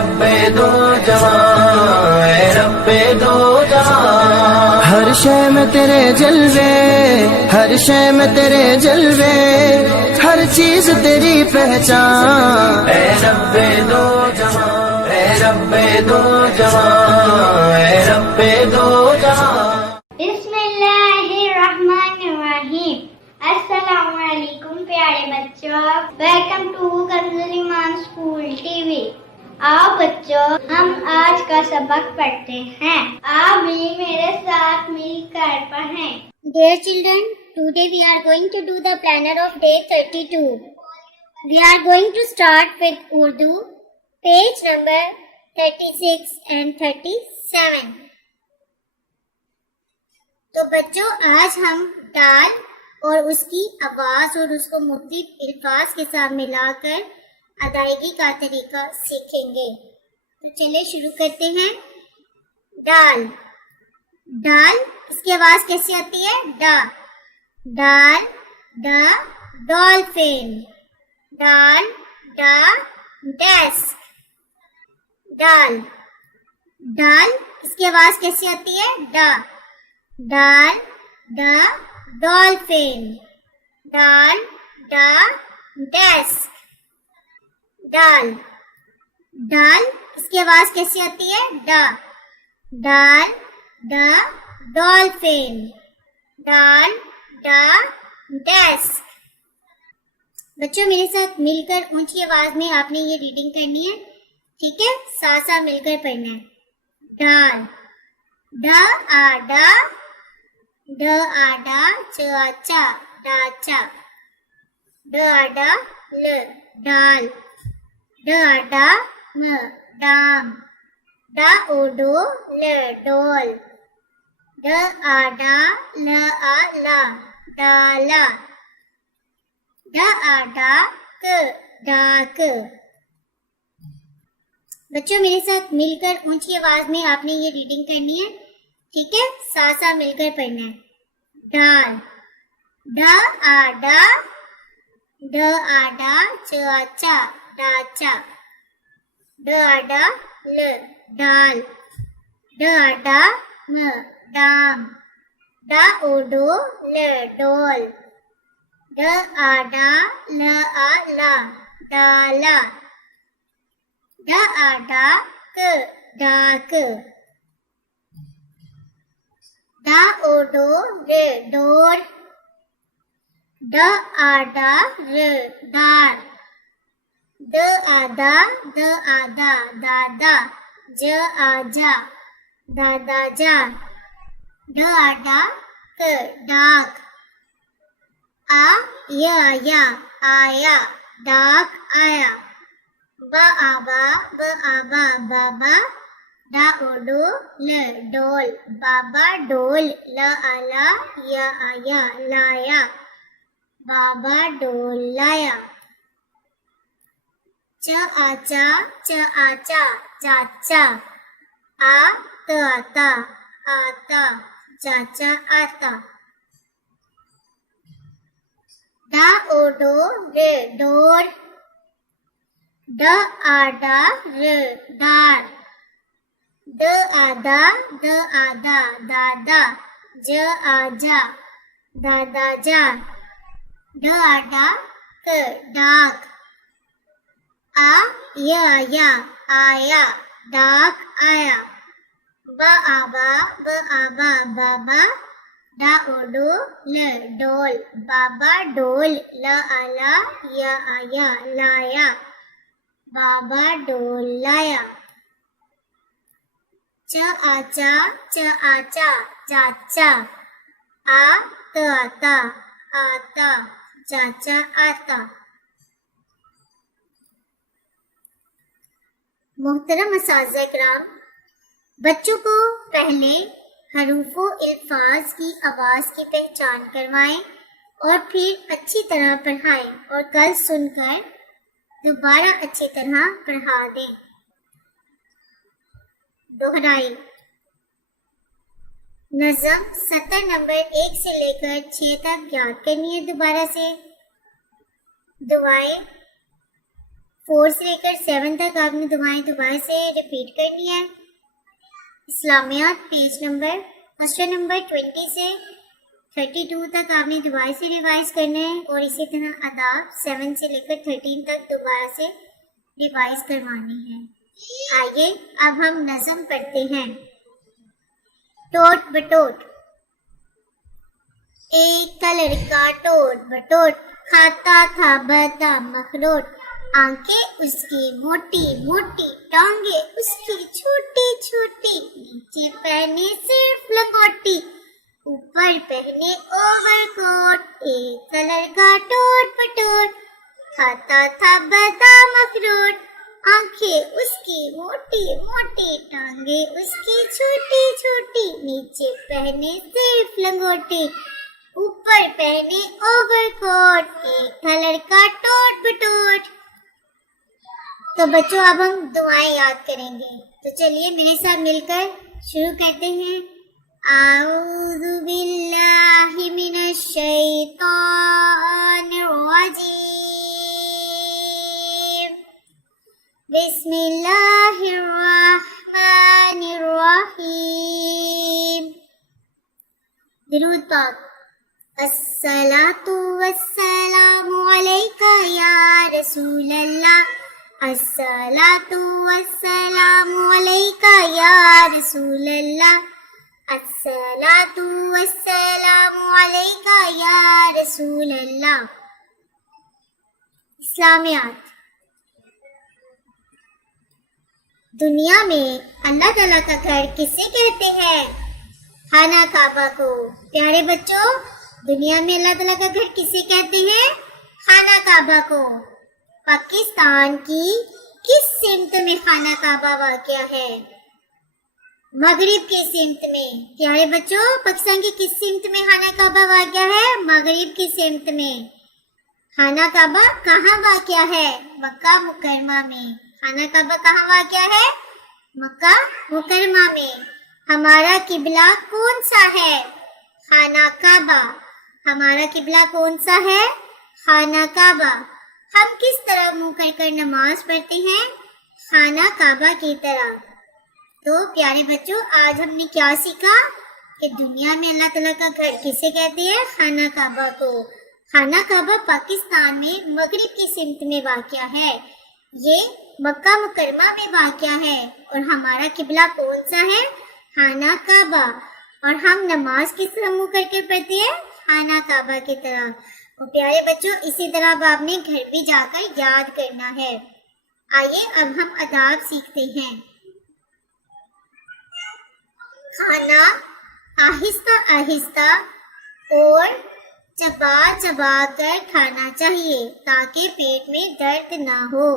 رب دو جہاں، اے رب دو جہاں، ہر شے میں تیرے جلوے، ہر شے میں تیرے جلوے، ہر چیز تیری پہچان، اے رب دو جہاں، اے رب دو جہاں، اے رب دو جہاں۔ بسم اللہ الرحمن الرحیم۔ السلام علیکم پیارے بچوں، ویلکم ٹو کنزل ایمان اسکول ٹی وی۔ آؤ بچوں ہم آج کا سبق پڑھتے ہیں، آپ بھی میرے ساتھ مل کر پڑھیں۔ Dear children, today we are going to do the planner of day 32. We are going to start with Urdu, page number 36 and 37. تو بچوں آج ہم دال اور اس کی آواز اور اس کو مختلف الفاظ کے ساتھ ملا کر ادائیگی کا طریقہ سیکھیں گے۔ تو چلے شروع کرتے ہیں۔ دال، دال اس کی آواز کیسی آتی ہے؟ ڈا، دال، ڈا، ڈولفن، دال، ڈا، ڈیسک، دال، دال اس کی آواز کیسی آتی ہے؟ ڈا، دال، ڈا، ڈولفن، دال، ڈا، ڈیسک، دال، دال اس کی آواز کیسی آتی ہے؟ ڈا، دال، ڈا، ڈولفن، دال، ڈا، ڈیسک۔ بچوں میرے ساتھ مل کر اونچی آواز میں آپ نے یہ ریڈنگ کرنی ہے، ٹھیک ہے؟ ساتھ ساتھ مل کر پڑھنا ہے۔ دال، ڈا آ ڈا، ڈ آ ڈا، چ آ چا، ڈا چا، ڈ آ ڈا ل، ڈال، ڈ آ ڈا م، ڈام، ڈا او ڈو ل، ڈول، ڈ آ ڈا ل آ لا، ڈالا، ڈ آ ڈا ک، ڈاک۔ بچوں میرے ساتھ مل کر اونچی آواز میں آپ نے یہ ریڈنگ کرنی ہے، ٹھیک ہے؟ ساتھ ساتھ مل کر پڑھنا ہے۔ ڈال، ڈا آ ڈا، ڈ آ ڈا، چ آ چا، ڈا چا، ڈ آ ڈا ل، ڈال، ڈ آ ڈا م، ڈام، ڈا او ڈو ل، ڈول، ڈ آ ڈا ل آ لا، ڈالا، ڈ آ ڈا ک، ڈاک، ڈا او ڈو ر، ڈور، ڈ آ ڈا ر، ڈار، د آ دا، د آ دا، دادا، ج آ جا، دادا جا، ڈ آ ڈا ک، ڈاک، آ یا یا، آیا، ڈاک آیا، ب آ با، ب آ با، بابا، ڈا او ڈو ل، ڈول، بابا ڈول، ل آ لا، یا آیا، لایا، بابا ڈول لایا، چ آ چا، چ آ چا، چاچا، آ ت آتا، آتا، چاچا آتا، ڈا او ڈو ر، ڈور، ڈ آ ڈا ر، ڈار، د آ دا، د آ دا، دادا، ج آ جا، دادا جا، ڈ آ ڈا ک، ڈاک، آ یا یا، آیا، ڈاک آیا، ب آ با، ب آ با، بابا، ڈا او ڈو ل، ڈول، بابا ڈول، ل آ لا، یا آیا، لایا، بابا ڈول لایا، چ آ چا، چ آ چا، چاچا، آ ت آتا، آتا، چاچا آتا۔ محترم اساتذہ کرام، بچوں کو پہلے حروف و الفاظ کی آواز کی پہچان کروائیں اور پھر اچھی طرح پڑھائیں اور کل سن کر دوبارہ اچھی طرح پڑھا دیں۔ دہرائی نظم سطر نمبر 1 سے لے کر 6 تک یاد کرنی ہے دوبارہ سے۔ دعائیں 4 سے لے کر 7 تک آپ نے دعائیں دوبارہ سے ریپیٹ کرنی ہے. اسلامیات پیج نمبر کوشچن نمبر 20 سے 32 تک آپ نے دوبارہ سے ریوائز کرنا ہے, اور اسی طرح آداب 7 سے لے کر 13 تک دوبارہ سے ریوائز کروانی ہے. آئیے اب ہم نظم پڑھتے ہیں. ٹوٹ بٹوٹ. ایک کا لڑکا ٹوٹ بٹوٹ کھاتا تھا بادام اخروٹ. آنکھیں اس کی موٹی موٹی, ٹانگیں اس کی چھوٹی چھوٹی, نیچے پہنے صرف لنگوٹی, اوپر پہنے اوور کوٹ. ایک کا لڑکا ٹوٹ بٹوٹ کھاتا تھا بادام اخروٹ. آنکھیں اس کی موٹی موٹی, ٹانگیں اس کی چھوٹی چھوٹی, نیچے پہنے صرف لنگوٹی, اوپر پہنے اوور کوٹ. ایک تھا لڑکا ٹوٹ بٹوٹ. تو بچوں اب ہم دعائیں یاد کریں گے, تو چلیے میرے ساتھ مل کر شروع کرتے ہیں. اعوذ باللہ من الشیطان الرجیم. بسم اللہ الرحمن الرحیم. درود پاک. الصلاۃ والسلام علیک یا رسول اللہ. الصلاۃ والسلام علیک یا رسول اللہ. الصلاۃ والسلام علیک یا رسول اللہ. اسلامیات. دنیا میں اللہ تعالیٰ کا گھر کسے کہتے ہیں؟ خانہ کعبہ کو. پیارے بچوں, دنیا میں اللہ تعالیٰ کا گھر کسے کہتے ہیں؟ خانہ کعبہ کو. پاکستان کی کس سمت میں خانہ کعبہ واقع ہے؟ مغرب کی سمت میں. پیارے بچوں, پاکستان کی کس سمت میں خانہ کعبہ واقع ہے؟ مغرب کی سمت میں. خانہ کعبہ کہاں واقع ہے؟ مکہ مکرمہ میں. خانہ کعبہ کہاں واقع ہے؟ مکہ مکرمہ میں. ہمارا قبلہ کون سا ہے؟ خانہ کعبہ. ہمارا قبلہ کون سا ہے؟ خانہ کعبہ. ہم کس طرح منہ کر کر نماز پڑھتے ہیں؟ خانہ کعبہ کی طرح. تو پیارے بچوں, آج ہم نے کیا سیکھا کہ دنیا میں اللہ تعالیٰ کا گھر کسے کہتے ہیں؟ خانہ کعبہ کو. خانہ کعبہ پاکستان میں مغرب کی سمت میں واقع ہے. یہ مکہ مکرمہ میں واقع ہے. اور ہمارا قبلہ کون سا ہے؟ خانہ کعبہ. اور ہم نماز کس طرح منہ کر کے پڑھتے ہیں؟ خانہ کعبہ کی طرح. اور پیارے بچوں, اسی طرح اب آپ نے گھر بھی جا کر یاد کرنا ہے. آئیے اب ہم آداب سیکھتے ہیں. کھانا آہستہ آہستہ اور چبا چبا کر کھانا چاہیے تاکہ پیٹ میں درد نہ ہو.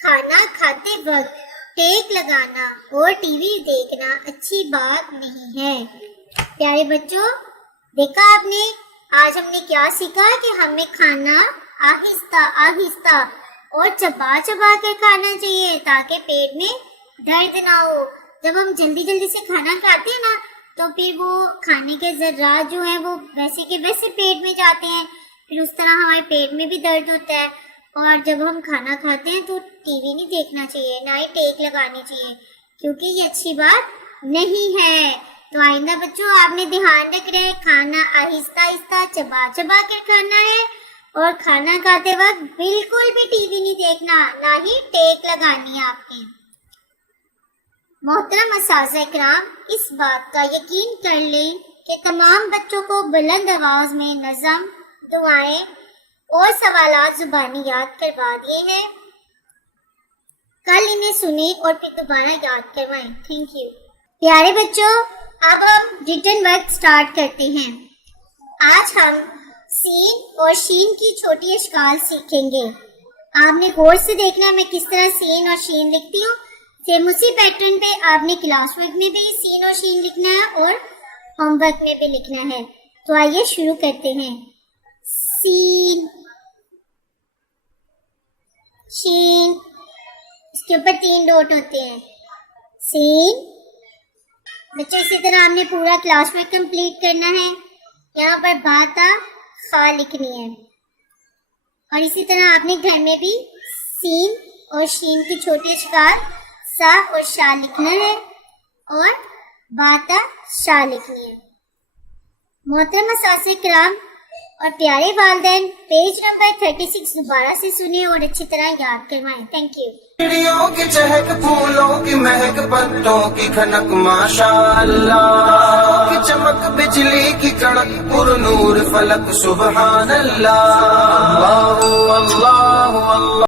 کھانا کھاتے وقت ٹیک لگانا اور ٹی وی دیکھنا اچھی بات نہیں ہے. پیارے بچوں, دیکھا آپ نے آج ہم نے کیا سیکھا کہ ہمیں کھانا آہستہ آہستہ اور چبا چبا کر کھانا چاہیے تاکہ پیٹ میں درد نہ ہو. جب ہم جلدی جلدی سے کھانا کھاتے ہیں نا, تو پھر وہ کھانے کے ذرات جو ہیں وہ ویسے کے ویسے پیٹ میں جاتے ہیں, پھر اس طرح ہمارے پیٹ میں بھی درد ہوتا ہے. اور جب ہم کھانا کھاتے ہیں تو ٹی وی نہیں دیکھنا چاہیے, نہ ہی ٹیک لگانی چاہیے, کیونکہ یہ اچھی بات نہیں ہے. تو آئندہ بچوں آپ نے دھیان رکھنا ہے, کھانا آہستہ آہستہ چبا چبا کر کھانا ہے, اور کھانا کھاتے وقت بالکل بھی ٹی وی نہیں دیکھنا, نہ ہی ٹیک لگانی ہے آپ نے. محترم اساتذہ کرام, اس بات کا یقین کر لیں کہ تمام بچوں کو بلند آواز میں نظم, دعائیں اور سوالات زبانی یاد کروا دیے ہیں. کل انہیں سنیں اور پھر دوبارہ یاد کروائیں. Thank you. پیارے بچوں, اب ہم ریٹن ورک سٹارٹ کرتے ہیں. آج ہم سین اور شین کی چھوٹی اشکال سیکھیں گے. آپ نے غور سے دیکھنا ہے میں کس طرح سین اور شین لکھتی ہوں. سیم اسی پیٹرن پہ آپ نے کلاس ورک میں بھی سین اور شین لکھنا ہے اور ہوم ورک میں بھی لکھنا ہے. تو آئیے شروع کرتے ہیں. سین, شین, اس کے اوپر 3 ڈاٹ ہوتے ہیں. سین. بچوں اسی طرح ہم نے پورا کلاس ورک کمپلیٹ کرنا ہے. یہاں پر با تا خا لکھنی ہے, اور اسی طرح آپ نے گھر میں بھی سین اور شین کے چھوٹے اشکار سا اور شا لکھنا ہے اور باتا شا لکھنی ہے۔ محترم اساتذہ کرام اور پیارے والدین، پیج نمبر 36 دوبارہ سے سنیں اور اچھی طرح یاد کروائیں۔ Thank you. چڑیوں کی چہک، پھولوں کی مہک، پتوں کی کھنک، ماشاء اللہ کی چمک، بجلی کی کڑک، پر نور فلک، سبحان اللہ۔ اللہ اللہ اللہ